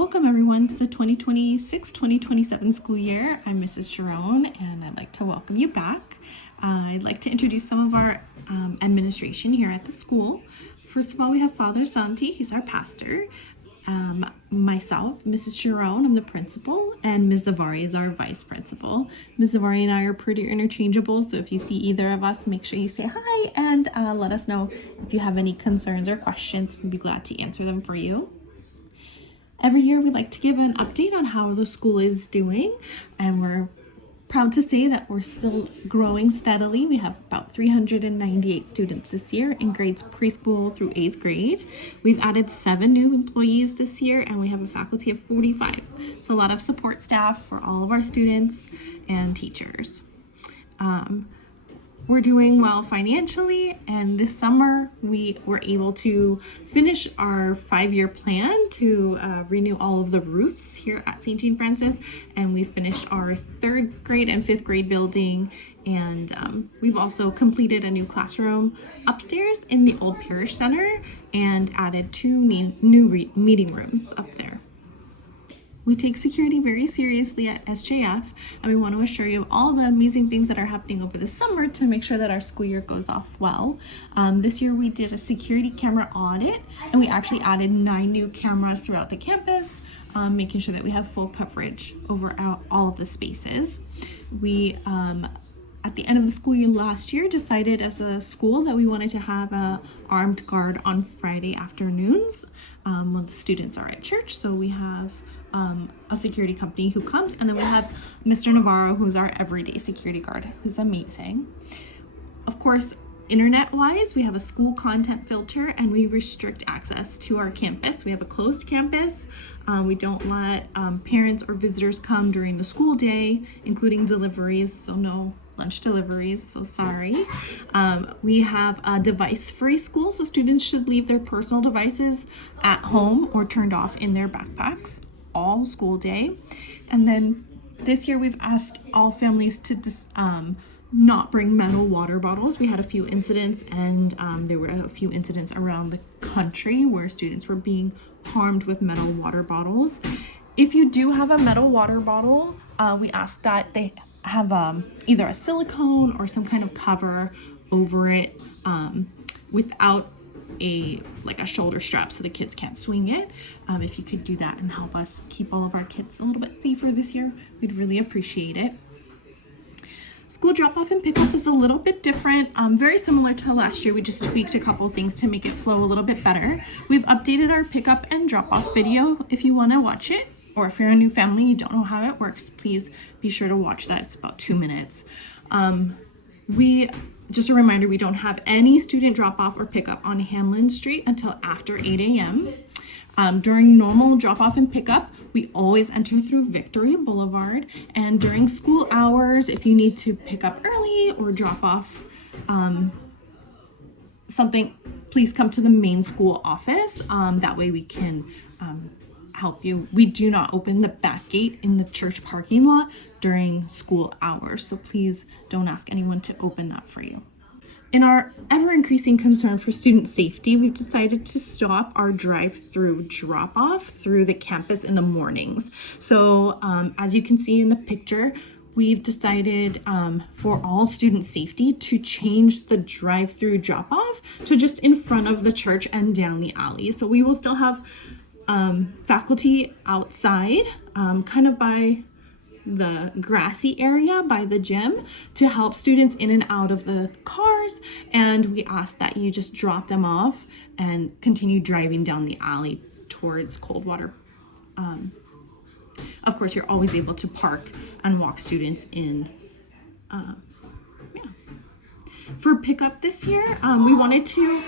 Welcome everyone to the 2026-2027 school year. I'm Mrs. Jerome and I'd like to welcome you back. I'd like to introduce some of our administration here at the school. First of all, we have Father Santi, he's our pastor. Myself, Mrs. Jerome, I'm the principal, and Ms. Zavari is our vice principal. Ms. Zavari and I are pretty interchangeable, so if you see either of us, make sure you say hi and let us know if you have any concerns or questions. We'd be glad to answer them for you. Every year we like to give an update on how the school is doing, and we're proud to say that we're still growing steadily. We have about 398 students this year in grades preschool through 8th grade. We've added 7 new employees this year, and we have a faculty of 45. So a lot of support staff for all of our students and teachers. We're doing well financially, and this summer we were able to finish our 5-year plan to renew all of the roofs here at St. Jean Francis, and we finished our 3rd grade and 5th grade building, and we've also completed a new classroom upstairs in the old parish center and added 2 new meeting rooms up there. We take security very seriously at SJF, and we want to assure you of all the amazing things that are happening over the summer to make sure that our school year goes off well. This year we did a security camera audit, and we actually added 9 new cameras throughout the campus, making sure that we have full coverage over all of the spaces. We, at the end of the school year last year, decided as a school that we wanted to have a armed guard on Friday afternoons when the students are at church. So we have a security company who comes, and then we have Mr. Navarro, who's our everyday security guard, who's amazing. Of course, internet-wise, we have a school content filter, and we restrict access to our campus. We have a closed campus. We don't let parents or visitors come during the school day, including deliveries, so no lunch deliveries, so sorry. We have a device-free school, so students should leave their personal devices at home or turned off in their backpacks all school day. And then this year we've asked all families to not bring metal water bottles. We had a few incidents, and there were a few incidents around the country where students were being harmed with metal water bottles. If you do have a metal water bottle, we ask that they have either a silicone or some kind of cover over it without a shoulder strap so the kids can't swing it. If you could do that and help us keep all of our kids a little bit safer this year, we'd really appreciate it. School drop-off and pickup is a little bit different, very similar to last year. We just tweaked a couple things to make it flow a little bit better. We've updated our pickup and drop-off video if you want to watch it, or if you're a new family, you don't know how it works, please be sure to watch that. It's about 2 minutes. Just a reminder, we don't have any student drop-off or pickup on Hamlin Street until after 8 a.m. During normal drop-off and pickup, we always enter through Victory Boulevard. And during school hours, if you need to pick up early or drop off something, please come to the main school office. That way we can help you. We do not open the back gate in the church parking lot during school hours, so please don't ask anyone to open that for you. In our ever-increasing concern for student safety, we've decided to stop our drive-through drop-off through the campus in the mornings. So as you can see in the picture, we've decided for all student safety to change the drive-through drop-off to just in front of the church and down the alley. So we will still have faculty outside, kind of by the grassy area by the gym, to help students in and out of the cars, and we ask that you just drop them off and continue driving down the alley towards Coldwater. Of course, you're always able to park and walk students in. For pickup this year, we wanted to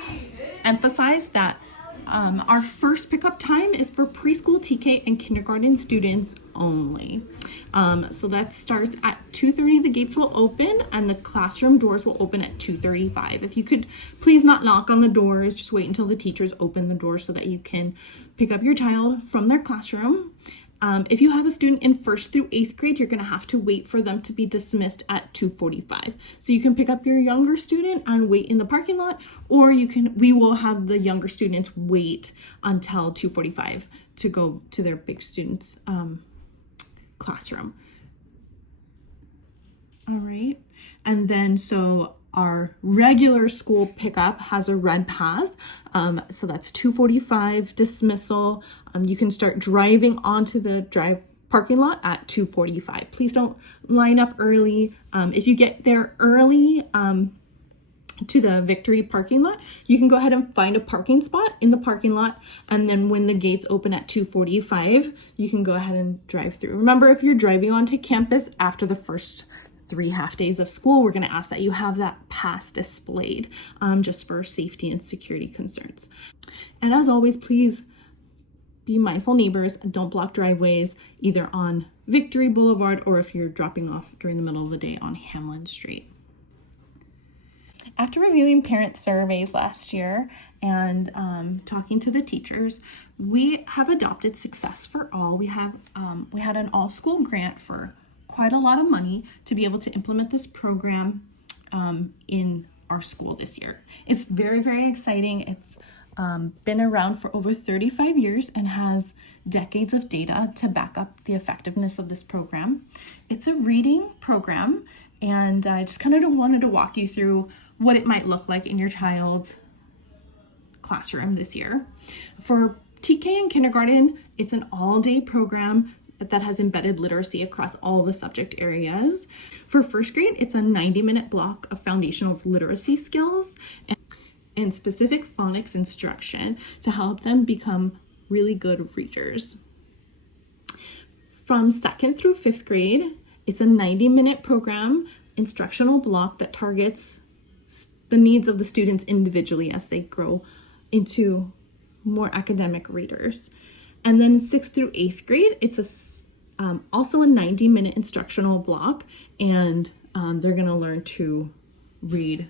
emphasize that our first pickup time is for preschool, TK, and kindergarten students only. So that starts at 2:30. The gates will open and the classroom doors will open at 2:35. If you could please not knock on the doors, just wait until the teachers open the door so that you can pick up your child from their classroom. If you have a student in 1st through 8th grade, you're going to have to wait for them to be dismissed at 2:45. So you can pick up your younger student and wait in the parking lot, or we will have the younger students wait until 2:45 to go to their big students' classroom. All right. And then so our regular school pickup has a red pass. So that's 2:45 dismissal. You can start driving onto the parking lot at 2:45. Please don't line up early. If you get there early to the Victory parking lot, you can go ahead and find a parking spot in the parking lot. And then when the gates open at 2:45, you can go ahead and drive through. Remember, if you're driving onto campus after the first 3 half days of school, we're going to ask that you have that pass displayed just for safety and security concerns. And as always, please be mindful neighbors and don't block driveways either on Victory Boulevard or if you're dropping off during the middle of the day on Hamlin Street. After reviewing parent surveys last year and talking to the teachers, we have adopted Success for All. We had an all-school grant for quite a lot of money to be able to implement this program in our school this year. It's very, very exciting. It's been around for over 35 years and has decades of data to back up the effectiveness of this program. It's a reading program, and I just kind of wanted to walk you through what it might look like in your child's classroom this year. For TK and kindergarten, it's an all-day program that has embedded literacy across all the subject areas. For 1st grade, it's a 90-minute block of foundational literacy skills and specific phonics instruction to help them become really good readers. From 2nd through 5th grade, it's a 90-minute program instructional block that targets the needs of the students individually as they grow into more academic readers. And then 6th through 8th grade, it's also a 90-minute instructional block, and they're going to learn to read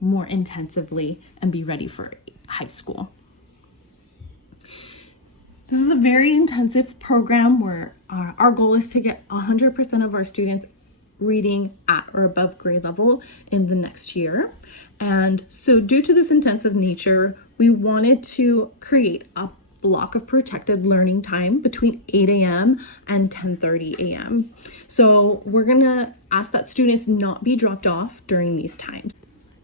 more intensively and be ready for high school. This is a very intensive program where our goal is to get 100% of our students reading at or above grade level in the next year. And so due to this intensive nature, we wanted to create a block of protected learning time between 8 a.m. and 10:30 a.m. So we're gonna ask that students not be dropped off during these times.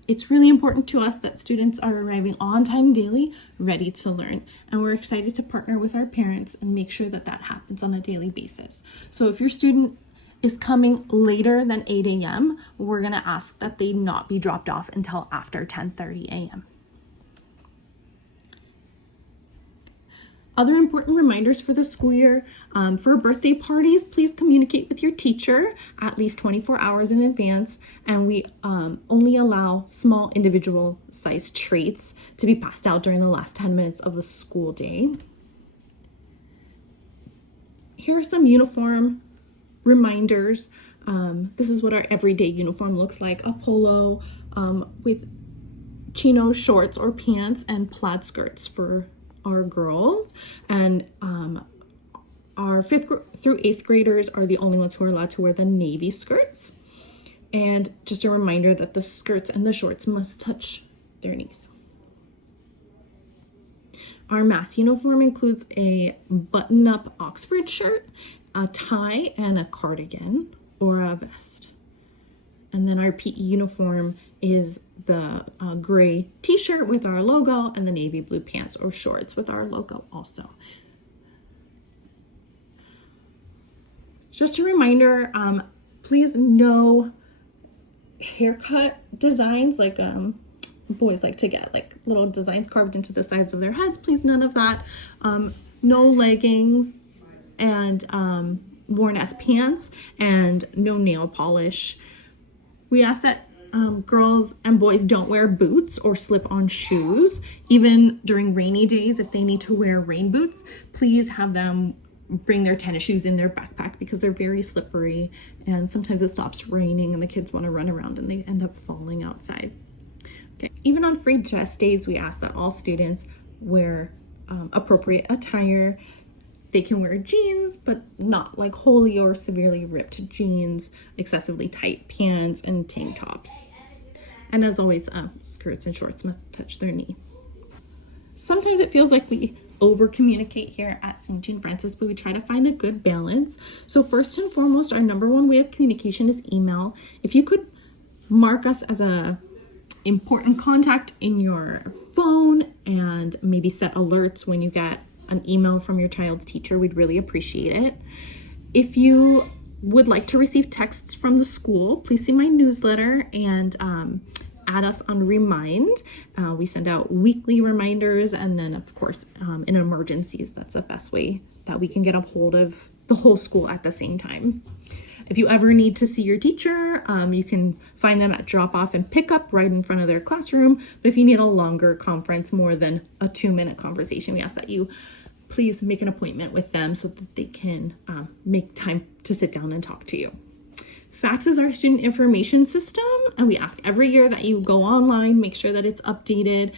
It's really important to us that students are arriving on time daily, ready to learn. And we're excited to partner with our parents and make sure that that happens on a daily basis. So if your student is coming later than 8 a.m., we're gonna ask that they not be dropped off until after 10:30 a.m. Other important reminders for the school year, for birthday parties, please communicate with your teacher at least 24 hours in advance, and we only allow small individual sized treats to be passed out during the last 10 minutes of the school day. Here are some uniform reminders. This is what our everyday uniform looks like: a polo with chino shorts or pants and plaid skirts for our girls, and our 5th through 8th graders are the only ones who are allowed to wear the navy skirts. And just a reminder that the skirts and the shorts must touch their knees. Our mass uniform includes a button-up Oxford shirt, a tie, and a cardigan or a vest. And then our PE uniform is the gray t-shirt with our logo and the navy blue pants or shorts with our logo also. Just a reminder, please no haircut designs like boys like to get, like little designs carved into the sides of their heads. Please, none of that. No leggings and worn as pants, and no nail polish. We ask that girls and boys don't wear boots or slip-on shoes. Even during rainy days, if they need to wear rain boots, please have them bring their tennis shoes in their backpack because they're very slippery, and sometimes it stops raining and the kids want to run around and they end up falling outside. Okay. Even on free dress days, we ask that all students wear appropriate attire. they can wear jeans, but not like wholly or severely ripped jeans, excessively tight pants, and tank tops. And as always, skirts and shorts must touch their knee. Sometimes it feels like we over communicate here at St. Jean Francis, but we try to find a good balance. So first and foremost, our number one way of communication is email. If you could mark us as a important contact in your phone and maybe set alerts when you get an email from your child's teacher, we'd really appreciate it. If you would like to receive texts from the school, please see my newsletter and add us on Remind. We send out weekly reminders, and then of course in emergencies, that's the best way that we can get a hold of the whole school at the same time. If you ever need to see your teacher, you can find them at drop off and pick up right in front of their classroom. But if you need a longer conference, more than a 2-minute conversation, we ask that you please make an appointment with them so that they can make time to sit down and talk to you. Fax is our student information system, and we ask every year that you go online, make sure that it's updated,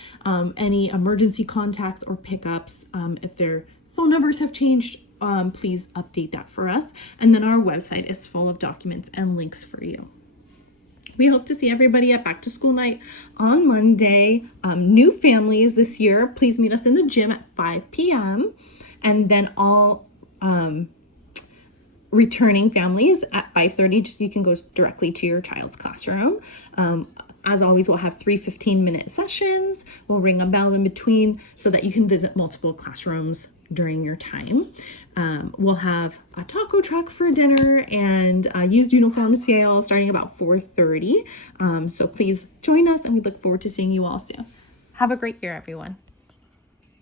any emergency contacts or pickups, if their phone numbers have changed, please update that for us. And then our website is full of documents and links for you. We hope to see everybody at Back to School Night on Monday. New families this year, please meet us in the gym at 5 p.m. And then all returning families at 5:30, just so you can go directly to your child's classroom. As always, we'll have 3 15-minute sessions. We'll ring a bell in between so that you can visit multiple classrooms during your time. We'll have a taco truck for dinner and a used uniform sale starting about 4:30. So please join us, and we look forward to seeing you all soon. Have a great year, everyone.